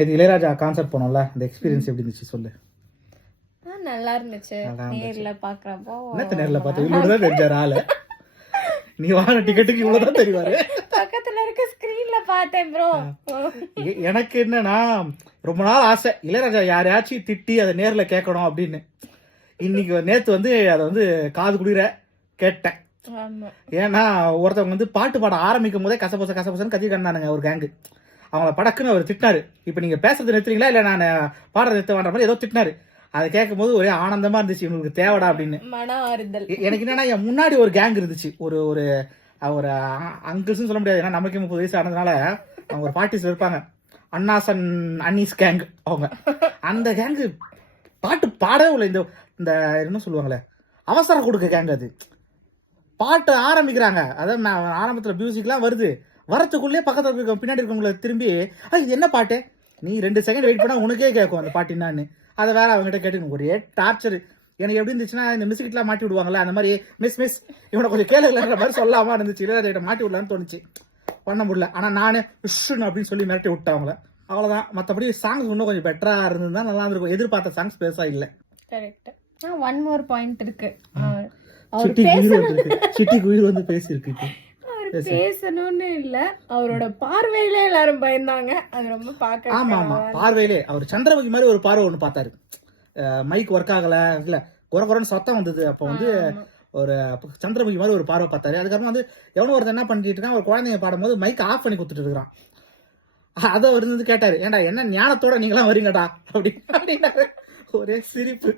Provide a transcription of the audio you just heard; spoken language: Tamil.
நேற்று இளையராஜா கான்சர்ட் போனோம்ல, அந்த எக்ஸ்பீரியன்ஸ் எப்படி இருந்துச்சு சொல்லு. நல்லா இருந்துச்சு. நேர்ல பாக்குறப்போ என்னத்த நேர்ல பார்த்து இவ்வளவுதான் தெரிஞ்சாரு ஆளு. நீ வாங்கின டிக்கெட்டுக்கு இவ்வளவுதான் தெரிவாரு. பக்கத்துல இருக்க ஸ்கிரீன்ல பார்த்தேன் ப்ரோ. எனக்கு என்னன்னா ரொம்ப நாள் ஆசை இளையராஜா யாரையாச்சும் திட்டி அதை நேர்ல கேட்கணும் அப்படின்னு. இன்னைக்கு நேத்து வந்து அதை வந்து காது குளிர கேட்டேன். ஏன்னா ஒருத்தவங்க வந்து பாட்டு பாட ஆரம்பிக்கும் போதே கசபசன்னு கத்தி கண்டானுங்க ஒரு கேங்கு. அவங்கள படக்குன்னு அவர் திட்டினாரு. இப்ப நீங்க பேசுறது நிறுத்துறீங்களா இல்ல நான் பாடுறது நிறுத்த வேண்டாம் மாதிரி ஏதோ திட்டினாரு. அதை கேட்கும் போது ஒரே ஆனந்தமா இருந்துச்சு, இவங்களுக்கு தேவடா அப்படின்னு. மன ஆறுதல். எனக்கு என்னன்னா என் முன்னாடி ஒரு கேங் இருந்துச்சு, ஒரு ஒரு ஒரு அங்கிள்ஸ் சொல்ல முடியாது, ஏன்னா நமக்கு 30 வயசு ஆனதுனால அவங்க ஒரு பார்ட்டிஸ்ல இருப்பாங்க, அண்ணாசன் அன்னீஸ் கேங். அவங்க அந்த கேங்கு பாட்டு பாடவே இல்லை. இந்த இந்த என்ன சொல்லுவாங்களே அவசரம் கொடுக்க கேங். அது பாட்டு ஆரம்பிக்கிறாங்க, அதாவது நான் ஆரம்பத்துல மியூசிக்லாம் வருது, வரத்துக்குள்ளே பக்கத்துல இருக்க பின்னாடி இருக்கவங்களை திரும்பி இது என்ன பாட்டு, நீ 2 செகண்ட் வெயிட் பண்ணா உனக்கே கேட்கும் அந்த பாட்டு என்னான்னு. அதை வேற அவங்ககிட்ட கேட்டு ஒரே டார்ச்சர். எனக்கு எப்படி இருந்துச்சுன்னா இந்த மிஸ்கிட்லாம் மாட்டி விடுவாங்கல்ல, அந்த மாதிரி மிஸ் இவனை கொஞ்சம் கேளுங்கன்ற மாதிரி சொல்லாம இருந்துச்சு. இளையராஜா மாட்டி விடலான்னு தோணுச்சு, பண்ண முடியல. ஆனா நானே விஷன் அப்படின்னு சொல்லி மிரட்டி விட்டவங்கள, அவ்வளவுதான். மற்றபடி சாங்ஸ் இன்னும் கொஞ்சம் பெட்டரா இருந்திருந்தா நல்லா இருந்திருக்கும். எதிர்பார்த்த சாங்ஸ் பெருசா இல்ல. கரெக்ட். ஒன் மோர் பாயிண்ட் இருக்கு. சிட்டி குயில் வந்து பேசியிருக்கு. பேசணும்னு இல்ல, அவரோட பார்வையில எல்லாரும் பயந்தாங்க. அது ரொம்ப பாக்க. ஆமா பார்வையிலே அவர் சந்திரமுகி மாதிரி ஒரு பார்வை ஒண்ணு பார்த்தாரு. மைக் ஒர்க் ஆகல, இல்ல குறகுறன்னு சத்தம் வந்தது. அப்ப வந்து ஒரு சந்திரமுகி மாதிரி ஒரு பார்வை பார்த்தாரு. அதுக்கப்புறம் வந்து எவனோ ஒருத்தர் என்ன பண்ணிட்டு இருக்கான், ஒரு குழந்தைங்க பாடும்போது மைக் ஆஃப் பண்ணி கொடுத்துட்டு இருக்கிறான். அதை அவர் வந்து கேட்டாரு, ஏன்டா என்ன ஞானத்தோட நீங்களாம் வரீங்கடா அப்படின்னாரு. ஒரே சிரிப்பு.